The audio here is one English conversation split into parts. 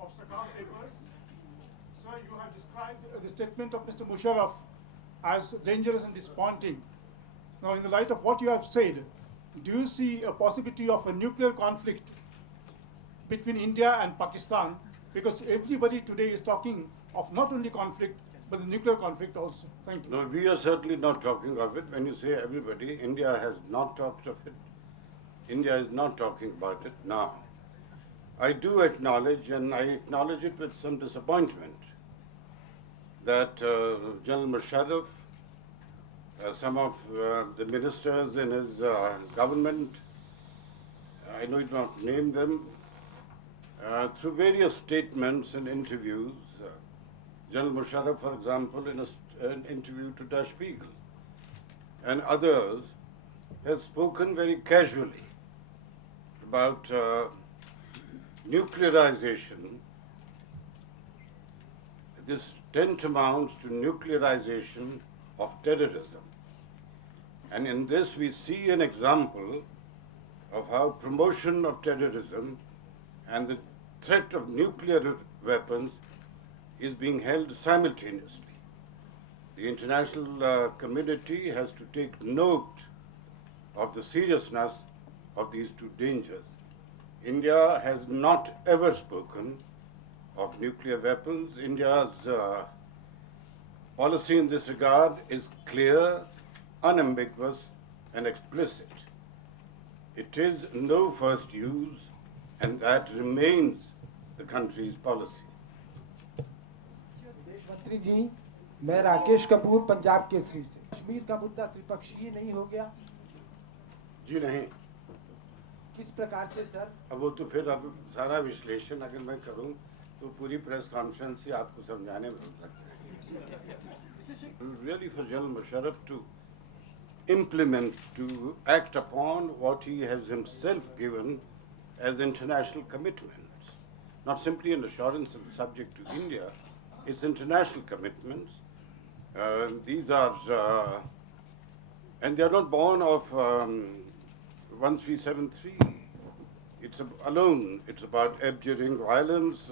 of Sakal papers. Sir, you have described the statement of Mr. Musharraf as dangerous and disappointing. Now, in the light of what you have said, do you see a possibility of a nuclear conflict between India and Pakistan? Because everybody today is talking of not only conflict, but the nuclear conflict also. Thank you. No, we are certainly not talking of it. When you say everybody, India has not talked of it. India is not talking about it now. I do acknowledge, and I acknowledge it with some disappointment, that General Musharraf, some of the ministers in his government, I need not name them, through various statements and interviews, General Musharraf, for example, in an interview to Der Spiegel, and others, has spoken very casually about nuclearization. This tantamounts to nuclearization of terrorism. And in this we see an example of how promotion of terrorism and the threat of nuclear weapons is being held simultaneously. The international community has to take note of the seriousness of these two dangers. India has not ever spoken of nuclear weapons. India's policy in this regard is clear, unambiguous, and explicit. It is no first use, and that remains the country's policy. मंत्री जी, मैं राकेश कपूर पंजाब केसरी से। कश्मीर का मुद्दा त्रिपक्षीय नहीं हो गया? जी नहीं। किस प्रकार से सर? अब वो तो फिर अब सारा विश्लेषण अगर मैं करूं तो पूरी प्रेस कॉन्फ्रेंस ही आपको समझाने में हो सकता है। Really for General Musharraf to implement, to act upon what he has himself given as international commitments, not simply an assurance of the subject to India, it's international commitments. These are, and they are not born of 1373. It's alone. It's about abjuring violence.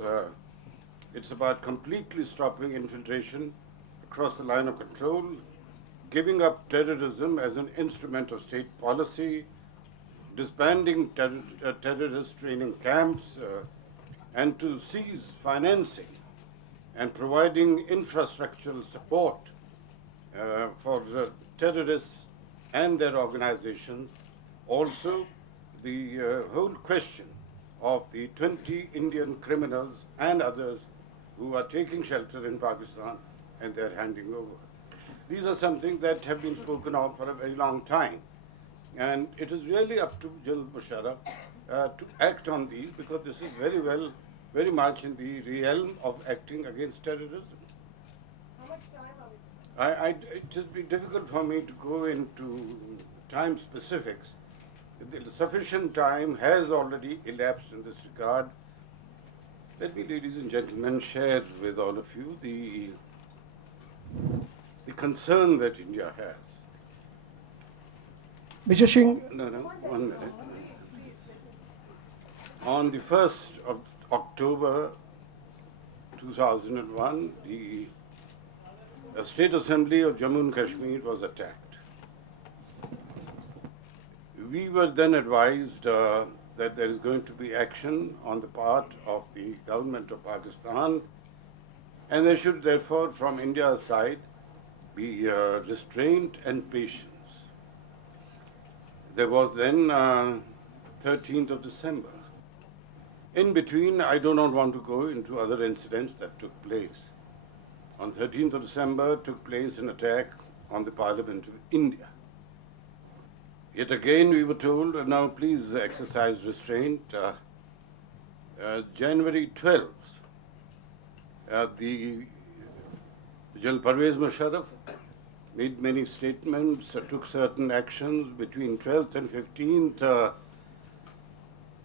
It's about completely stopping infiltration across the line of control, giving up terrorism as an instrument of state policy, disbanding terrorist training camps, and to seize financing and providing infrastructural support for terrorists and their organizations. Also, the whole question of the 20 Indian criminals and others who are taking shelter in Pakistan and they're handing over. These are something that have been spoken of for a very long time. And it is really up to General Musharraf to act on these, because this is very much in the realm of acting against terrorism. How much time are we? It has been difficult for me to go into time specifics. The sufficient time has already elapsed in this regard. Let me, ladies and gentlemen, share with all of you the concern that India has. Mr. Singh, No, 1 minute. On the 1st of October 2001, the State Assembly of Jammu and Kashmir was attacked. We were then advised that there is going to be action on the part of the government of Pakistan, and there should therefore, from India's side, be restraint and patience. There was then 13th of December. In between, I do not want to go into other incidents that took place. On 13th of December took place an attack on the Parliament of India. Yet again we were told, now please exercise restraint. January 12th, the General Musharraf made many statements, took certain actions. Between 12th and 15th,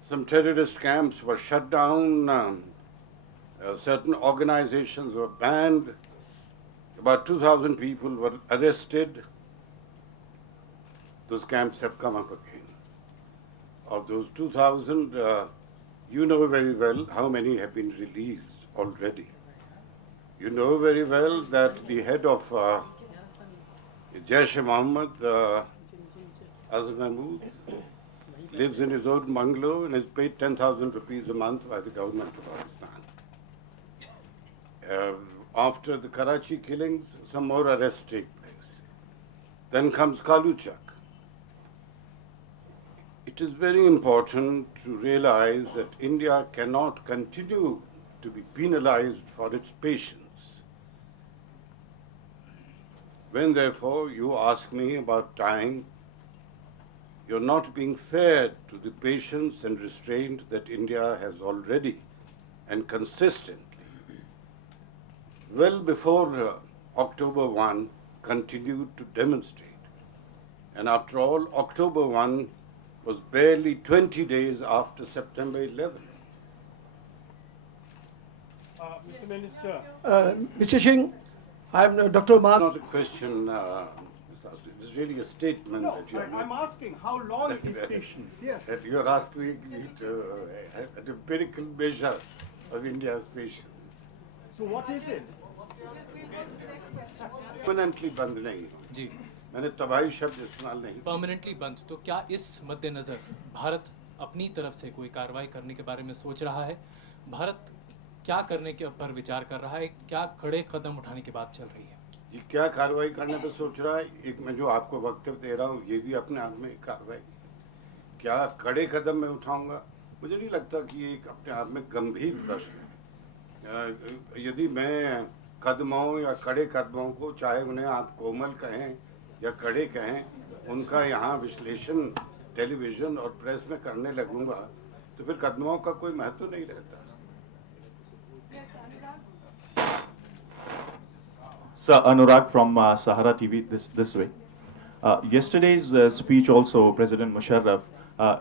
some terrorist camps were shut down, certain organizations were banned, about 2,000 people were arrested. Those camps have come up again. Of those 2,000, You know very well how many have been released already. You know very well that the head of Jaish-e-Mohammed, Azam Mahmood, lives in his own bungalow and is paid 10,000 rupees a month by the government of Pakistan. After the Karachi killings, some more arrests take place. Then comes Kaluchak. It is very important to realize that India cannot continue to be penalized for its patience. When therefore you ask me about time, you're not being fair to the patience and restraint that India has already and consistently, well before October 1, continued to demonstrate. And after all, October 1 was barely 20 days after September 11. Mr. Minister. Mr. Singh, I am Dr. Mar. Not a question, Mr. Asli. It is really a statement No, that you are I'm making. asking how long is patience? Yes. That you are asking me to an empirical measure of India's patience. So what is it? Permanently बंद नहीं हो. जी मैंने तबाही शब्द इस्तेमाल नहीं किया. Permanently बंद। तो क्या इस मद्देनज़र भारत अपनी तरफ से कोई कार्रवाई करने के बारे में सोच रहा है? भारत क्या करने के पर विचार कर रहा है? क्या कड़े कदम उठाने की बात चल रही है? ये क्या कार्रवाई करने पर सोच रहा है? एक मैं जो आपको वक्तव्य दे रहा हूँ, ये भी अपने आप में एक कार्रवाई है. क्या कड़े कदम मैं उठाऊंगा? मुझे नहीं लगता कि ये एक अपने आप में गंभीर प्रश्न है. यदि मैं कदमों या कड़े कदमों को, चाहे उन्हें आप कोमल कहें या कड़े कहें, उनका यहाँ विश्लेषण टेलीविज़न और प्रेस में करने लगूंगा तो फिर कदमों का कोई महत्व नहीं रहता. Sir, Anurag from Sahara TV, this way. Yesterday's speech also, President Musharraf,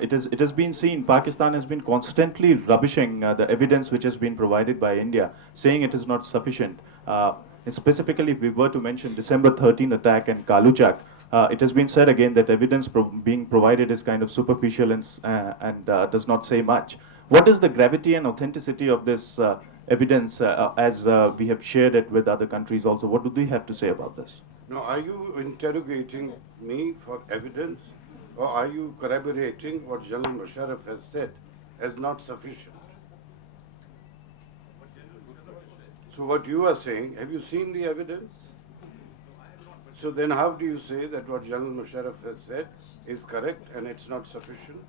it has been seen, Pakistan has been constantly rubbishing the evidence which has been provided by India, saying it is not sufficient. Specifically, if we were to mention December 13 attack and Kaluchak, it has been said again that evidence being provided is kind of superficial and does not say much. What is the gravity and authenticity of this evidence as we have shared it with other countries also? What do they have to say about this? Now, are you interrogating me for evidence, or are you corroborating what General Musharraf has said as not sufficient? So what you are saying, have you seen the evidence? So then how do you say that what General Musharraf has said is correct and it's not sufficient?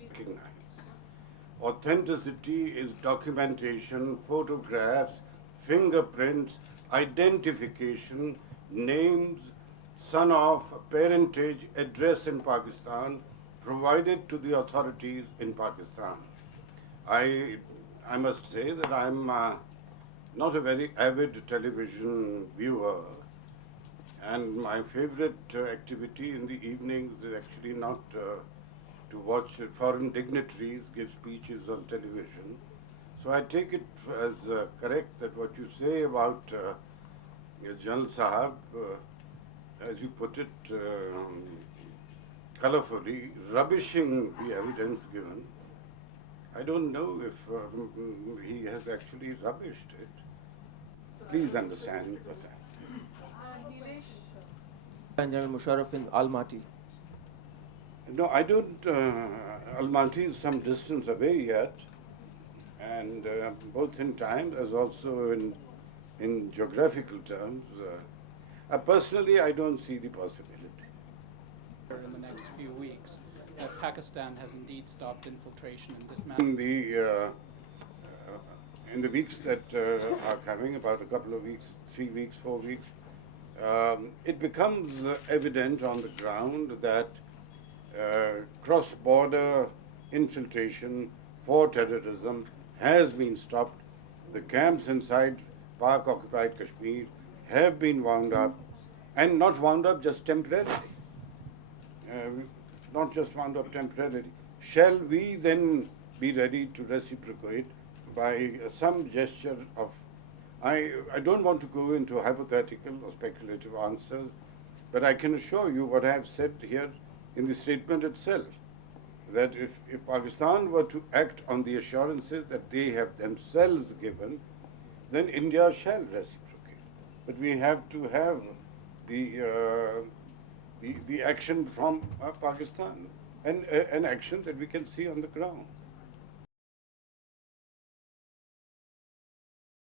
Recognize. Authenticity is documentation, photographs, fingerprints, identification, names, son of, parentage, address in Pakistan, provided to the authorities in Pakistan. I must say that I'm not a very avid television viewer, and my favorite activity in the evenings is actually not to watch foreign dignitaries give speeches on television. So I take it as correct that what you say about General Sahab, as you put it colorfully, rubbishing the evidence given. I don't know if he has actually rubbished it. Please understand that. General Musharraf in Almaty. No, I don't. Almaty is some distance away yet, and both in time as also in geographical terms. Personally, I don't see the possibility. In the next few weeks, that Pakistan has indeed stopped infiltration and dismantling. In the weeks that are coming, about a couple of weeks, 3 weeks, 4 weeks, it becomes evident on the ground that cross-border infiltration for terrorism has been stopped. The camps inside Pak-occupied Kashmir have been wound up, and not wound up just temporarily. Not just wound up temporarily. Shall we then be ready to reciprocate by some gesture of, I don't want to go into hypothetical or speculative answers, but I can assure you what I have said here in the statement itself, that if Pakistan were to act on the assurances that they have themselves given, then India shall reciprocate. But we have to have the action from Pakistan, and an action that we can see on the ground.